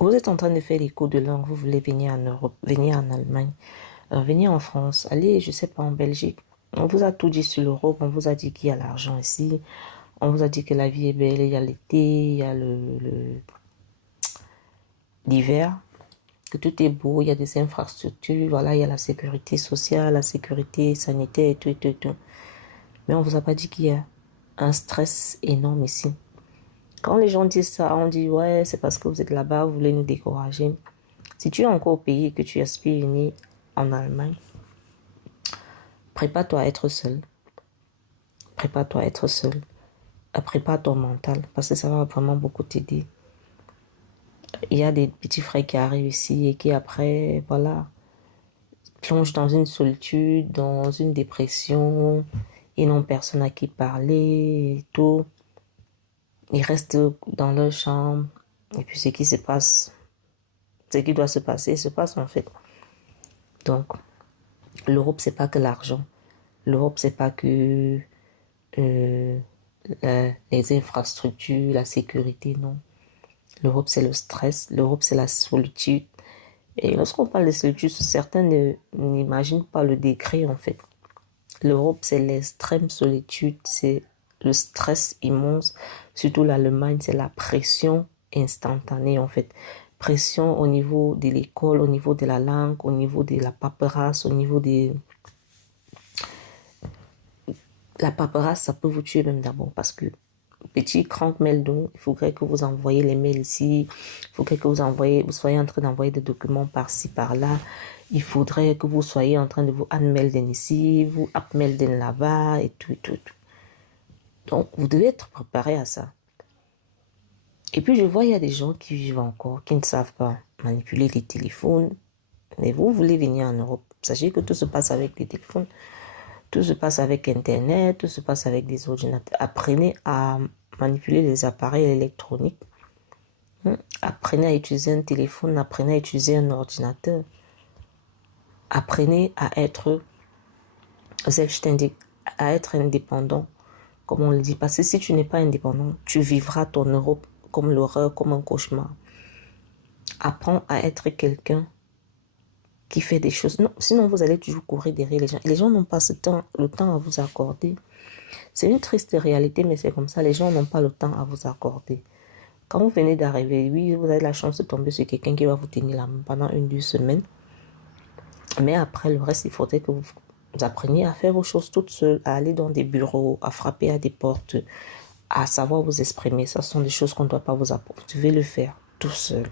Vous êtes en train de faire les cours de langue, vous voulez venir en Europe, venir en Allemagne, venir en France, allez, je sais pas, en Belgique. On vous a tout dit sur l'Europe, on vous a dit qu'il y a l'argent ici, on vous a dit que la vie est belle, il y a l'été, il y a l'hiver, que tout est beau, il y a des infrastructures, voilà, il y a la sécurité sociale, la sécurité sanitaire et tout, et tout, et tout. Mais on vous a pas dit qu'il y a un stress énorme ici. Quand les gens disent ça, on dit ouais, c'est parce que vous êtes là-bas, vous voulez nous décourager. Si tu es encore au pays et que tu aspires à venir en Allemagne, prépare-toi à être seul. Prépare-toi à être seul. Prépare ton mental parce que ça va vraiment beaucoup t'aider. Il y a des petits frères qui arrivent ici et qui après, voilà, plongent dans une solitude, dans une dépression. Ils n'ont personne à qui parler et tout. Ils restent dans leur chambre. Et puis ce qui se passe, ce qui doit se passer, se passe en fait. Donc, l'Europe, c'est pas que l'argent. L'Europe, c'est pas que euh, les infrastructures, la sécurité, non. L'Europe, c'est le stress. L'Europe, c'est la solitude. Et lorsqu'on parle de solitude, certains n'imaginent pas le degré, en fait. L'Europe, c'est l'extrême solitude, c'est le stress immense. Surtout l'Allemagne, c'est la pression instantanée, en fait. Pression au niveau de l'école, au niveau de la langue, au niveau de la paperasse, au niveau des... La paperasse, ça peut vous tuer même d'abord parce que petit grand mail donc, il faudrait que vous envoyez les mails ici, il faudrait que vous soyez en train d'envoyer des documents par-ci, par-là, il faudrait que vous soyez en train de vous anmelden ici, vous upmelden là-bas et tout, et tout, et tout. Donc, vous devez être préparé à ça. Et puis, je vois, il y a des gens qui vivent encore, qui ne savent pas manipuler les téléphones. Mais vous voulez venir en Europe. Sachez que tout se passe avec les téléphones. Tout se passe avec Internet, tout se passe avec des ordinateurs. Apprenez à manipuler les appareils électroniques. Apprenez à utiliser un téléphone, apprenez à utiliser un ordinateur. Apprenez à être selbstständig, à être indépendant, comme on le dit. Parce que si tu n'es pas indépendant, tu vivras ton Europe comme l'horreur, comme un cauchemar. Apprends à être quelqu'un qui fait des choses. Non, sinon vous allez toujours courir derrière les gens. Les gens n'ont pas le temps à vous accorder. C'est une triste réalité, mais c'est comme ça. Les gens n'ont pas le temps à vous accorder. Quand vous venez d'arriver, oui, vous avez la chance de tomber sur quelqu'un qui va vous tenir la main pendant 1, 2 semaines. Mais après, le reste, il faudrait que vous appreniez à faire vos choses toutes seules, à aller dans des bureaux, à frapper à des portes, à savoir vous exprimer. Ce sont des choses qu'on ne doit pas vous apprendre. Vous devez le faire tout seul.